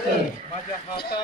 हातात माझ्या हातात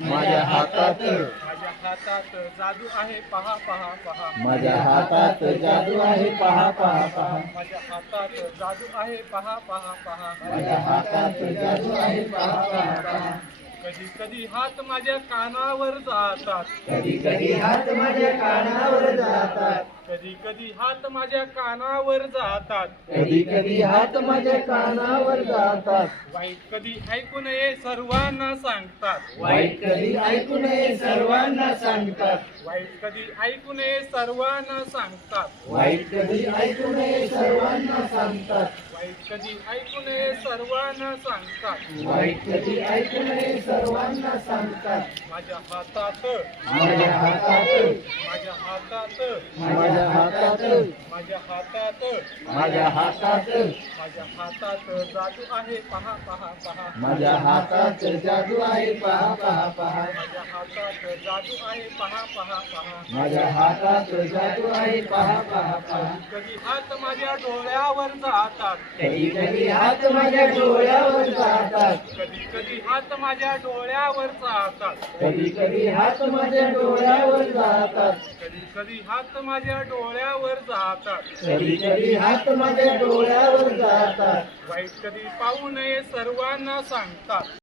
माझ्या हातात माझ्या हातात जादू आहे पहा पहा पहा माझ्या हातात जादू आहे पहा पहा पहा माझ्या हातात जादू आहे पहा पहा पहा माझ्या हातात जादू आहे पहा पहा पहा कधी कधी हात माझ्या कानावर जातात कधी कधी हात माझ्या कानावर जातात कधी कधी हात माझ्या कानावर जातात कधी कधी हात माझ्या कानावर जातात वाईट कधी ऐकू नये सर्वांना सांगतात वाईट कधी ऐकू नये सर्वांना सांगतात वाईट कधी ऐकू नये सर्वांना सांगतात वाईट कधी ऐकू नये सर्वांना सांगतात वाईट कधी ऐकू नये सर्वांना सांगतात वाईट कधी ऐकू नये सर्वांना सांगतात माझ्या हातात माझ्या हातात माझ्या हातात माझ्या हातात माझ्या हातात माझ्या हातात माझ्या हातात जादू आहे पहा पहा पहा माझ्या हातात जादू आहे पहा पहा पहा माझ्या हातात जादू आहे पहा पहा पहा माझ्या हातात जादू आहे पहा पहा पहा कधी हात माझ्या डोळ्यावर जातात कधी कधी हात माझ्या डोळ्यावर जातात कधी कधी हात माझ्या डोळ्यावर जातात कधी कधी हात माझ्या डोळ्यावर जातात कधी कधी हात माझ्या डोळ्यावर जातात कधी कधी हात माझ्या डोळ्यावर जातात वाईट कधी पाहू नये सर्वांना सांगतात